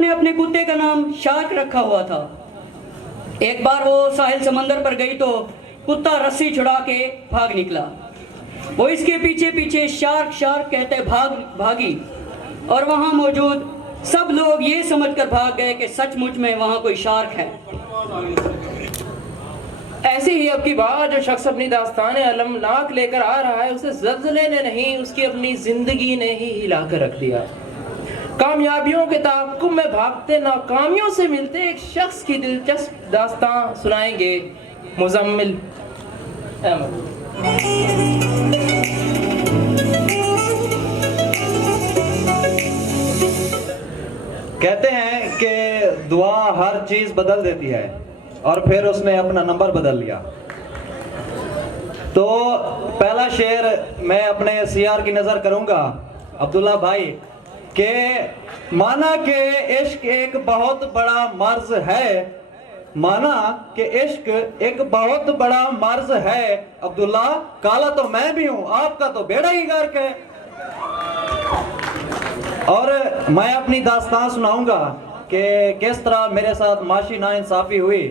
ने अपने कुत्ते का नाम शार्क रखा हुआ था। एक बार वो साहिल समंदर पर गई तो कुत्ता रस्सी छुड़ा के भाग निकला। वो इसके पीछे पीछे शार्क शार्क कहते भागी और वहां मौजूद सब लोग ये समझकर भाग गए कि सचमुच में वहां कोई शार्क है। ऐसे ही अब की बार जो शख्स अपनी दास्तान अलमनाक लेकर आ रहा है, उसे ज़ल्ज़ले ने नहीं, उसकी अपनी जिंदगी ने ही हिला कर रख दिया। कामयाबियों के ताक़ुब में भागते नाकामियों से मिलते एक शख्स की दिलचस्प दास्तान सुनाएंगे मुज़म्मिल अहमद। कहते हैं कि दुआ हर चीज बदल देती है और फिर उसने अपना नंबर बदल लिया। तो पहला शेर मैं अपने सीआर की नजर करूंगा अब्दुल्ला भाई के माना कि इश्क एक बहुत बड़ा मर्ज है, माना कि इश्क एक बहुत बड़ा मर्ज है। अब्दुल्ला काला तो मैं भी हूं, आपका तो बेड़ा ही गर्क है। और मैं अपनी दास्तान सुनाऊंगा कि किस तरह मेरे साथ माशी नाइंसाफी हुई।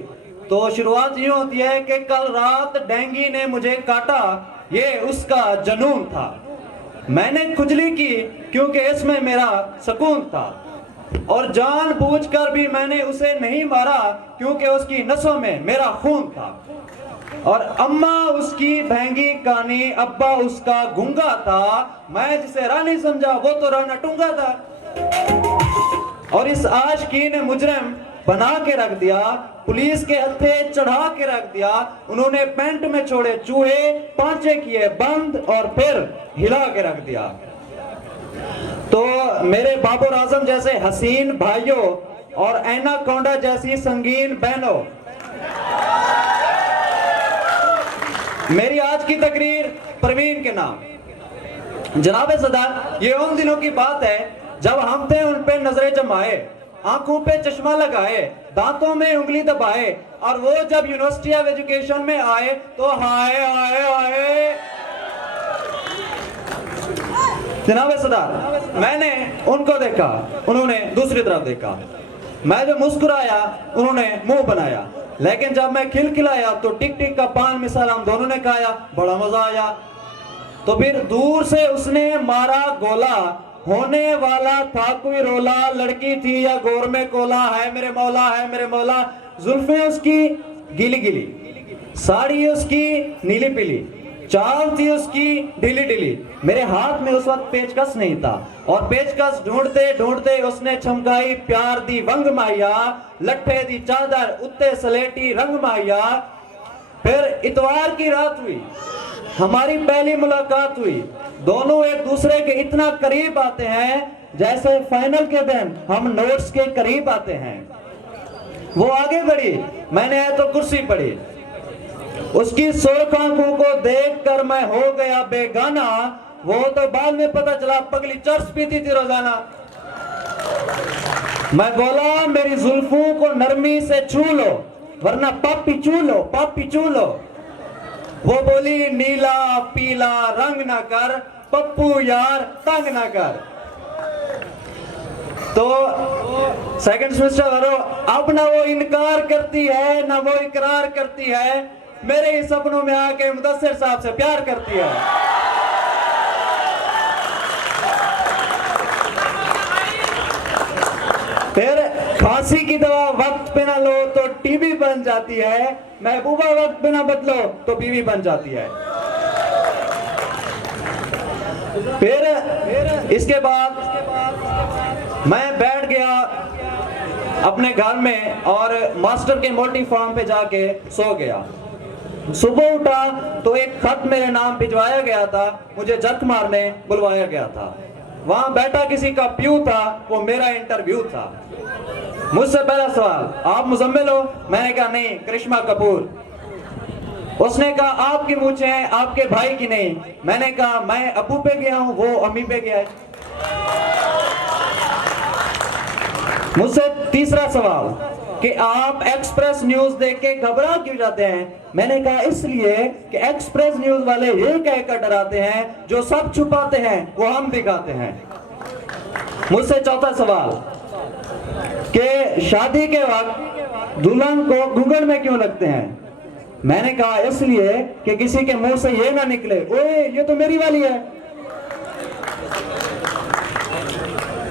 तो शुरुआत यूं होती है कि कल रात डेंगी ने मुझे काटा, ये उसका जनून था। मैंने खुजली की क्योंकि इसमें मेरा सुकून था, और जानबूझकर भी मैंने उसे नहीं मारा क्योंकि उसकी नसों में मेरा खून था। और अम्मा उसकी भैंगी कानी, अब्बा उसका गूंगा था, मैं जिसे रानी समझा वो तो राना टूंगा था। और इस आशिकी ने मुजरिम बना के रख दिया, पुलिस के हत्थे चढ़ा के रख दिया। उन्होंने पैंट में छोड़े चूहे, पांचे किए बंद और फिर हिला के रख दिया। तो मेरे बाबर आजम जैसे हसीन भाइयों और एनाकोंडा जैसी संगीन बहनों, मेरी आज की तकरीर प्रवीण के नाम। जनाब सदार, ये उन दिनों की बात है जब हम थे उन पे नजरें जमाए, आंखों पे चश्मा लगाए, दांतों में उंगली दबाए, और वो जब यूनिवर्सिटी ऑफ एजुकेशन में आए तो हाय हाय हाय। जनाब सदार, मैंने उनको देखा, उन्होंने दूसरी तरफ देखा। मैं जब मुस्कुराया उन्होंने मुंह बनाया, लेकिन जब मैं खिलखिलाया तो टिक टिक का पान मिसाल हम दोनों ने खाया, बड़ा मजा आया। तो फिर दूर से उसने मारा गोला, होने वाला था कोई रोला, लड़की थी या गोर में कोला, है मेरे मौला है मेरे मौला। जुल्फें उसकी गीली गीली, साड़ी उसकी नीली पीली, चाल थी उसकी ढीली ढीली। मेरे हाथ में उस वक्त पेचकस नहीं था, और पेचकस ढूंढते ढूंढते उसने चमकाई प्यार दी वंग माया, लट्ठे दी चादर उत्ते सलेटी रंग माया। फिर इतवार की रात हुई, हमारी पहली मुलाकात हुई। दोनों एक दूसरे के इतना करीब आते हैं जैसे फाइनल के दिन हम नोट्स के करीब आते हैं। वो आगे बढ़ी, मैंने तो कुर्सी पड़ी। उसकी सुर्ख आंखों को देखकर मैं हो गया बेगाना, वो तो बाद में पता चला पगली चर्च पीती थी रोजाना। मैं बोला मेरी जुल्फों को नरमी से छू लो वरना पापी चू लो, पापी चू लो। वो बोली नीला पीला रंग ना कर, पप्पू यार तंग ना कर। तो सेकंड सेमेस्टर वालों, अब ना वो इनकार करती है ना वो इकरार करती है, मेरे ही सपनों में आके मुदस्सिर साहब से प्यार करती है। फिर खांसी की दवा वक्त पे ना लो तो टीबी बन जाती है, महबूबा वक्त पे ना बदलो तो बीवी बन जाती है। फिर इसके बाद मैं बैठ गया अपने घर में और मास्टर के मोटी फार्म पे जाके सो गया। सुबह उठा तो एक खत मेरे नाम भिजवाया गया था, मुझे जक मारने बुलवाया गया था। वहां बैठा किसी का प्यू था, वो मेरा इंटरव्यू था। मुझसे पहला सवाल, आप मुजम्मिल हो? मैंने कहा नहीं, करिश्मा कपूर। उसने कहा आपकी मूंछें हैं, आपके भाई की नहीं। मैंने कहा मैं अबू पे गया हूं, वो अम्मी पे गया है। मुझसे तीसरा सवाल कि आप एक्सप्रेस न्यूज देख के घबरा क्यों जाते हैं? मैंने कहा इसलिए कि एक्सप्रेस न्यूज वाले ये कहकर डराते हैं जो सब छुपाते हैं वो हम दिखाते हैं। मुझसे चौथा सवाल, कि शादी के वक्त दुल्हन को घूंघट में क्यों लगते हैं? मैंने कहा इसलिए कि किसी के मुंह से ये ना निकले, ओए ये तो मेरी वाली है।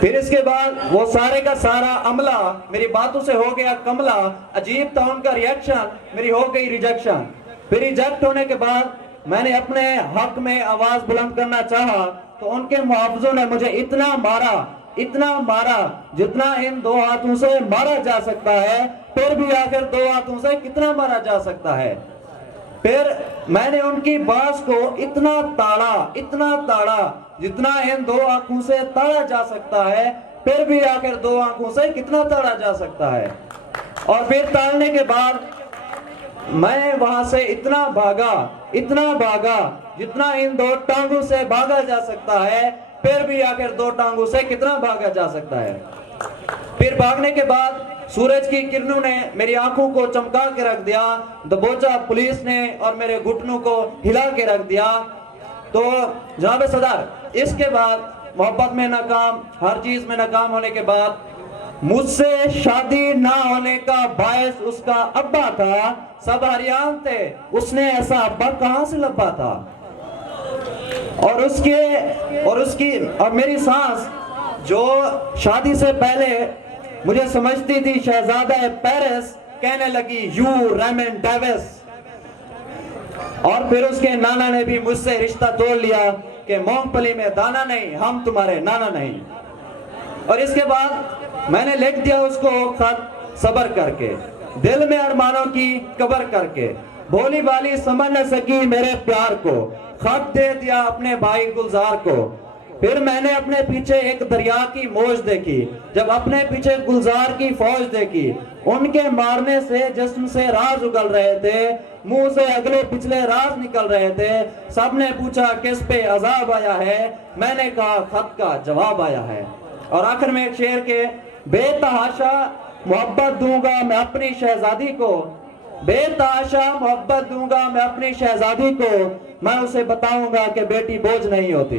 फिर इसके बाद वो सारे का सारा अमला मेरी बातों से हो गया कमला। अजीब था उनका रिएक्शन, मेरी हो गई रिजेक्शन। फिर रिजेक्ट होने के बाद मैंने अपने हक में आवाज बुलंद करना चाहा तो उनके मुआवजों ने मुझे इतना मारा जितना इन 2 हाथों से मारा जा सकता है। फिर भी आखिर 2 हाथों से कितना मारा जा सकता है। फिर मैंने उनकी बांस को इतना ताड़ा जितना इन 2 आंखों से ताड़ा जा सकता है। फिर भी आखिर 2 आंखों से कितना ताड़ा जा सकता है। और फिर ताड़ने के बाद मैं वहां से इतना भागा जितना इन 2 टांगों से भागा जा सकता है। फिर भी आखिर 2 टांगों से कितना भागा जा सकता है। फिर भागने के बाद सूरज की किरणों ने मेरी आंखों को चमका के रख दिया, दबोचा पुलिस ने और मेरे घुटनों को हिला के रख दिया। तो जनाब सदर, इसके बाद मोहब्बत में नाकाम, हर चीज में नाकाम होने के बाद मुझसे शादी ना होने का बायस उसका अब्बा था। सब हरियाण थे, उसने ऐसा अब्बा कहां से लब्बा था। और मेरी सास जो शादी से पहले मुझे समझती थी शहजादा पेरिस, कहने लगी यू रेमन डेविस। और फिर उसके नाना ने भी मुझसे रिश्ता तोड़ लिया कि मूंगफली में दाना नहीं, हम तुम्हारे नाना नहीं। और इसके बाद मैंने लिख दिया उसको खत सबर करके, दिल में अरमानों की कबर करके। भोली भाली समझ न सकी मेरे प्यार को, खत दे दिया अपने भाई गुलजार को। फिर मैंने अपने पीछे एक दरिया की मौज देखी, जब अपने पीछे गुलजार की फौज देखी। उनके मारने से जिस्म से राज उगल रहे थे, मुंह से अगले पिछले राज निकल रहे थे। सबने पूछा किस पे अजाब आया है, मैंने कहा खत का जवाब आया है। और आखिर में एक शेर के, बेतहाशा मोहब्बत दूंगा मैं अपनी शहजादी को, बेतहाशा मोहब्बत दूंगा मैं अपनी शहजादी को, मैं उसे बताऊंगा कि बेटी बोझ नहीं होती।